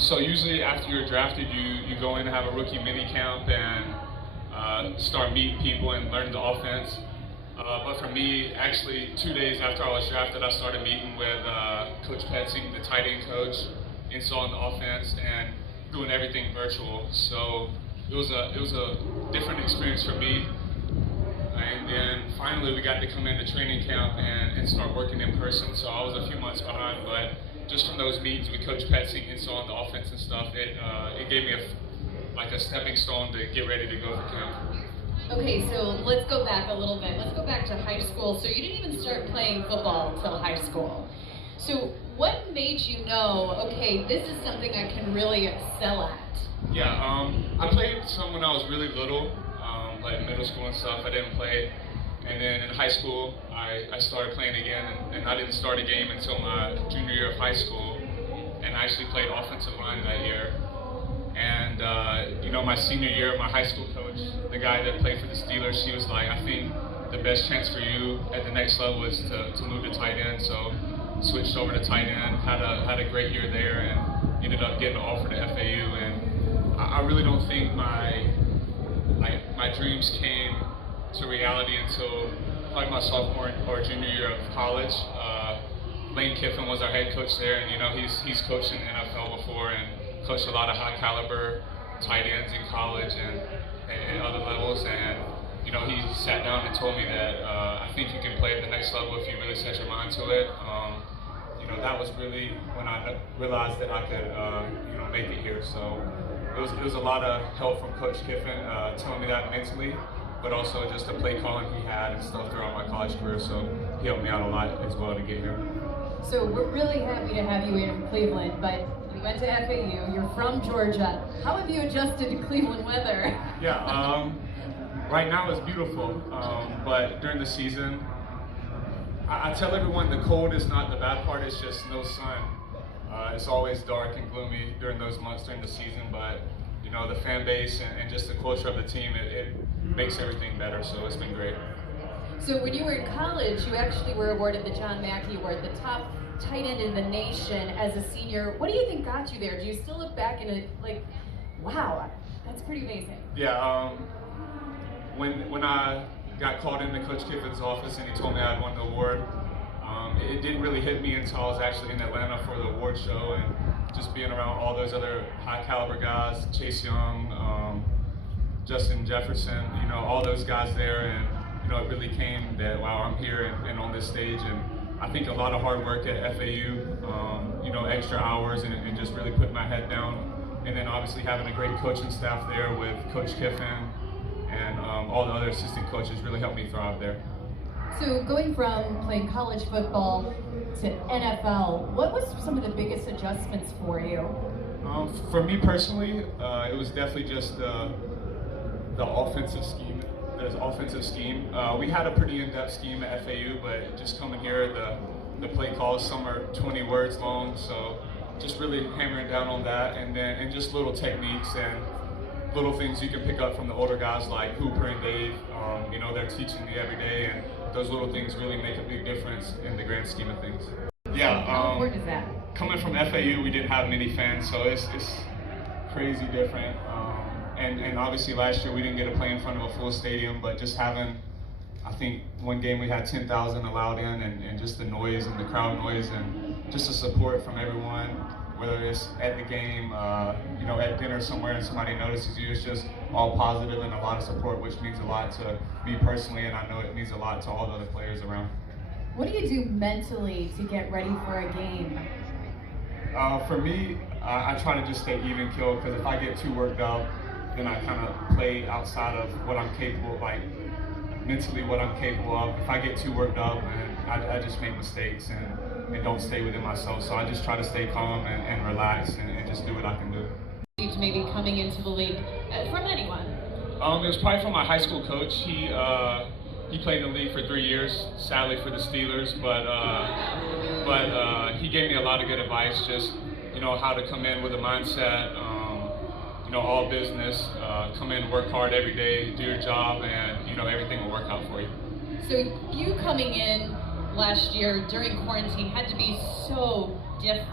So usually after you're drafted, you go in and have a rookie mini camp and start meeting people and learning the offense. But for me, actually, 2 days after I was drafted, I started meeting with Coach Petzing, the tight end coach, installing the offense and doing everything virtual. So it was a different experience for me. And then finally, we got to come into training camp and start working in person. So I was a few months behind, but just from those meetings with Coach Petzing, installing the offense and stuff, it gave me a stepping stone to get ready to go for camp. Okay, so let's go back a little bit. Let's go back to high school. So you didn't even start playing football until high school. So what made you know, okay, this is something I can really excel at? I played some when I was really little, like middle school and stuff. I didn't play. And then in high school, I started playing again, and I didn't start a game until my junior year of high school. And I actually played offensive line that year. And my senior year, my high school coach, the guy that played for the Steelers, he was like, I think the best chance for you at the next level is to move to tight end. So switched over to tight end, had a great year there, and ended up getting an offer to FAU. And I really don't think my dreams came to reality until probably my sophomore or junior year of college. Lane Kiffin was our head coach there, and he's coached in the NFL before and coached a lot of high caliber tight ends in college and other levels. And he sat down and told me that I think you can play at the next level if you really set your mind to it. That was really when I realized that I could make it here. So it was a lot of help from Coach Kiffin telling me that mentally, but also just the play calling he had and stuff throughout my college career. So he helped me out a lot as well to get here. So we're really happy to have you in Cleveland, but you went to FAU, you're from Georgia. How have you adjusted to Cleveland weather? Right now it's beautiful, but during the season, I tell everyone the cold is not the bad part, it's just no sun. It's always dark and gloomy during those months during the season, but the fan base and just the culture of the team, it makes everything better, so it's been great. So when you were in college, you actually were awarded the John Mackey Award, the top tight end in the nation as a senior. What do you think got you there? Do you still look back and like, wow, that's pretty amazing? When I got called into Coach Kiffin's office and he told me I had won the award, it didn't really hit me until I was actually in Atlanta for the award show and just being around all those other high caliber guys, Chase Young, Justin Jefferson, all those guys there, and it really came that, wow, I'm here and on this stage. And I think a lot of hard work at FAU, extra hours and just really putting my head down. And then obviously having a great coaching staff there with Coach Kiffin and all the other assistant coaches really helped me thrive there. So going from playing college football to NFL, what was some of the biggest adjustments for you? For me personally, it was definitely just the offensive scheme. We had a pretty in-depth scheme at FAU, but just coming here, the play calls, some are 20 words long, so just really hammering down on that, and just little techniques and little things you can pick up from the older guys like Hooper and Dave. They're teaching me every day, and those little things really make a big difference in the grand scheme of things. How important is that? Coming from FAU, we didn't have many fans, so it's crazy different. And obviously last year we didn't get to play in front of a full stadium, but just having, I think one game we had 10,000 allowed in, and just the noise and the crowd noise and just the support from everyone, whether it's at the game, at dinner somewhere and somebody notices you, it's just all positive and a lot of support, which means a lot to me personally, and I know it means a lot to all the other players around. What do you do mentally to get ready for a game? For me, I try to just stay even keel, because if I get too worked up, then I kind of play outside of what I'm capable of, like mentally what I'm capable of. If I get too worked up, and I just make mistakes and don't stay within myself. So I just try to stay calm and relax and just do what I can do. Maybe coming into the league from anyone? It was probably from my high school coach. He played in the league for 3 years, sadly for the Steelers, but he gave me a lot of good advice, just how to come in with a mindset, all business, come in, work hard every day, do your job, and everything will work out for you. So you coming in last year during quarantine had to be so different.